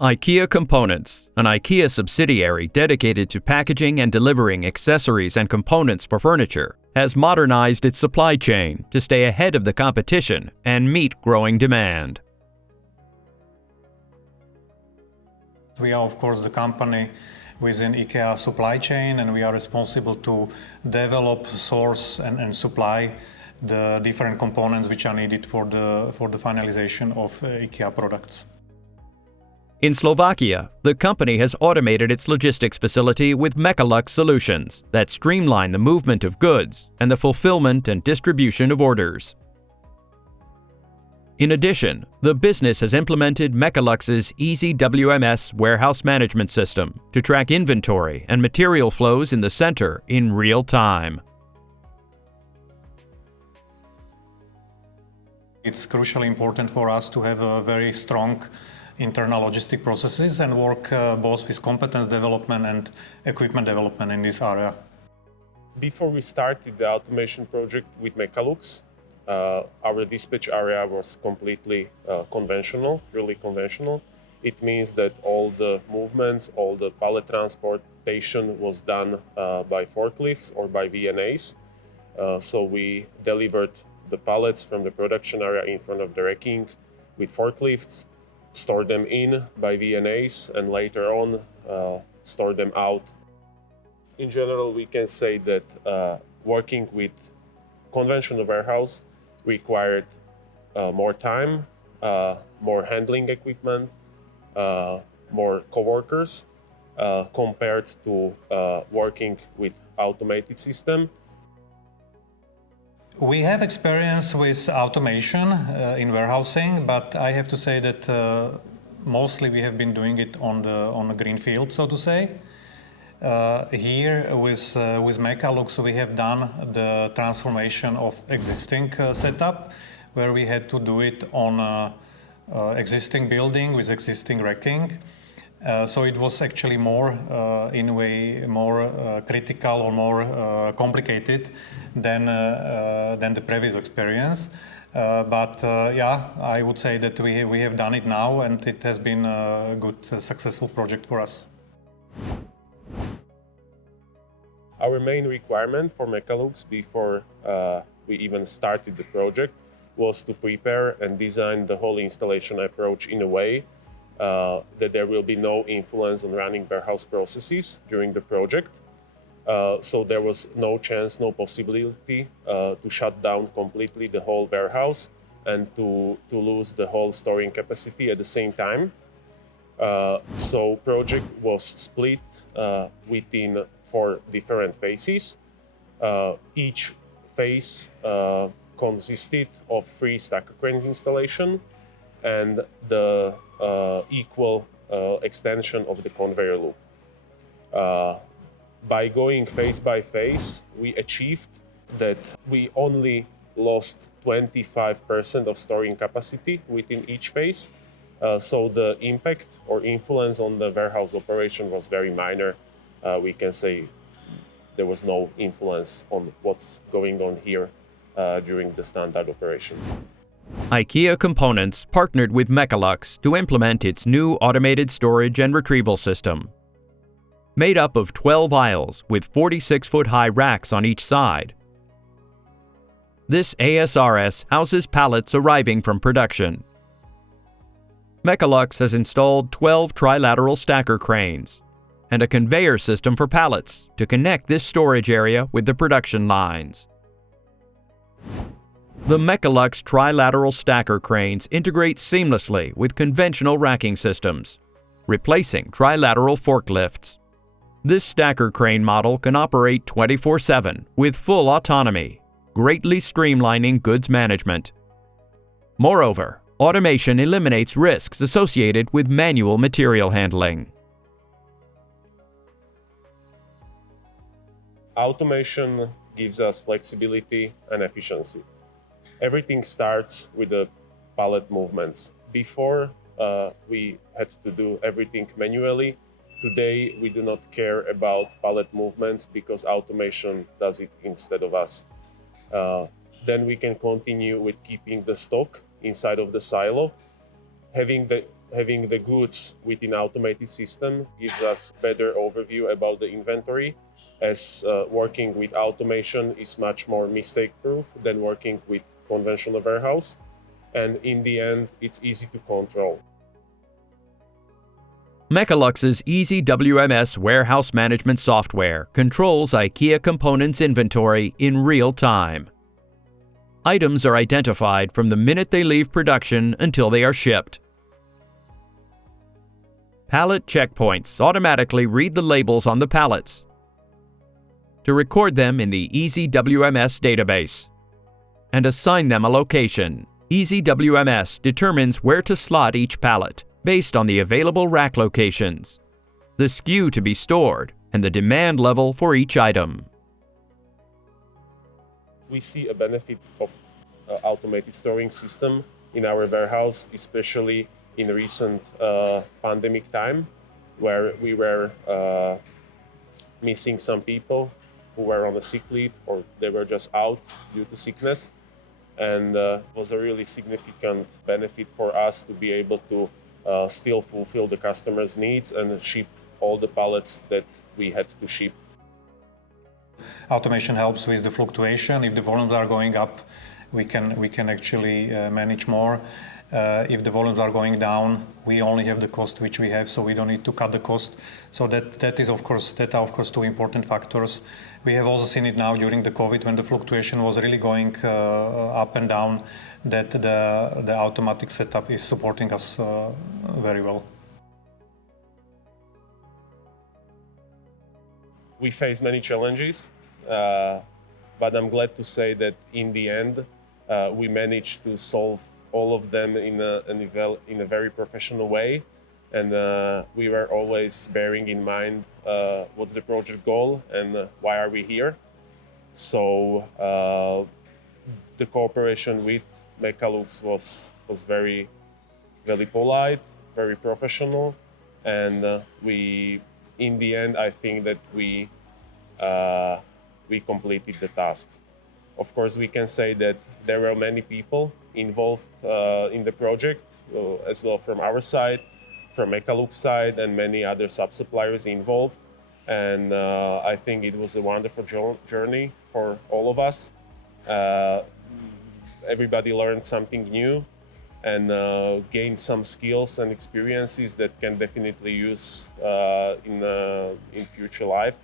IKEA Components, an IKEA subsidiary dedicated to packaging and delivering accessories and components for furniture, has modernized its supply chain to stay ahead of the competition and meet growing demand. We are, of course, the company within IKEA supply chain, and we are responsible to develop, source, and supply the different components which are needed for the finalization of IKEA products. In Slovakia, the company has automated its logistics facility with Mecalux solutions that streamline the movement of goods and the fulfillment and distribution of orders. In addition, the business has implemented Mecalux's Easy WMS warehouse management system to track inventory and material flows in the center in real time. It's crucially important for us to have a very strong internal logistic processes and work both with competence development and equipment development in this area. Before we started the automation project with Mecalux, our dispatch area was completely conventional, really conventional. It means that all the movements, all the pallet transportation was done by forklifts or by VNAs. So we delivered the pallets from the production area in front of the racking with forklifts, store them in by VNAs, and later on store them out. In general, we can say that working with conventional warehouse required more time, more handling equipment, more coworkers compared to working with automated system. We have experience with automation in warehousing, but I have to say that mostly we have been doing it on the green field, so to say. Here with Mecalux, we have done the transformation of existing setup, where we had to do it on existing building with existing racking. So it was actually more, in a way, more critical or more complicated than the previous experience. But yeah, I would say that we have done it now, and it has been a good, successful project for us. Our main requirement for Mecalux before we even started the project was to prepare and design the whole installation approach in a way that there will be no influence on running warehouse processes during the project. So there was no chance, no possibility to shut down completely the whole warehouse and to lose the whole storing capacity at the same time. So project was split within 4 different phases. Each phase consisted of 3 stacker crane installation and the equal extension of the conveyor loop. By going phase by phase, we achieved that we only lost 25% of storing capacity within each phase. So the impact or influence on the warehouse operation was very minor. We can say there was no influence on what's going on here during the standard operation. IKEA Components partnered with Mecalux to implement its new automated storage and retrieval system. Made up of 12 aisles with 46-foot-high racks on each side, this ASRS houses pallets arriving from production. Mecalux has installed 12 trilateral stacker cranes and a conveyor system for pallets to connect this storage area with the production lines. The Mecalux trilateral stacker cranes integrate seamlessly with conventional racking systems, replacing trilateral forklifts. This stacker crane model can operate 24/7 with full autonomy, greatly streamlining goods management. Moreover, automation eliminates risks associated with manual material handling. Automation gives us flexibility and efficiency. Everything starts with the pallet movements. Before, we had to do everything manually. Today, we do not care about pallet movements because automation does it instead of us. Then we can continue with keeping the stock inside of the silo. Having the Having the goods within automated system gives us better overview about the inventory, as working with automation is much more mistake-proof than working with conventional warehouse. And in the end, it's easy to control. Mecalux's Easy WMS warehouse management software controls IKEA Components inventory in real time. Items are identified from the minute they leave production until they are shipped. Pallet checkpoints automatically read the labels on the pallets to record them in the Easy WMS database and assign them a location. Easy WMS determines where to slot each pallet based on the available rack locations, the SKU to be stored, and the demand level for each item. We see a benefit of automated storing system in our warehouse, especially in recent pandemic time, where we were missing some people who were on a sick leave or they were just out due to sickness. And was a really significant benefit for us to be able to still fulfill the customers' needs and ship all the pallets that we had to ship. Automation helps with the fluctuation. If the volumes are going up, we can actually manage more. If the volumes are going down, we only have the cost which we have, so we don't need to cut the cost. So that are of course two important factors. We have also seen it now during the COVID, when the fluctuation was really going up and down, that the automatic setup is supporting us very well. We face many challenges, but I'm glad to say that in the end, we managed to solve all of them in a very professional way. And we were always bearing in mind what's the project goal and why are we here. So the cooperation with Mecalux was very, very polite, very professional, and in the end, I think that we completed the tasks. Of course, we can say that there were many people involved in the project, as well from our side, from Mecalux side, and many other sub-suppliers involved. And I think it was a wonderful journey for all of us. Everybody learned something new and gained some skills and experiences that can definitely use in future life.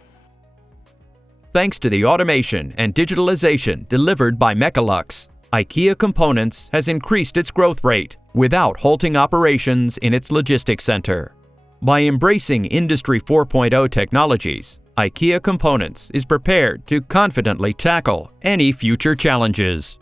Thanks to the automation and digitalization delivered by Mecalux, IKEA Components has increased its growth rate without halting operations in its logistics center. By embracing Industry 4.0 technologies, IKEA Components is prepared to confidently tackle any future challenges.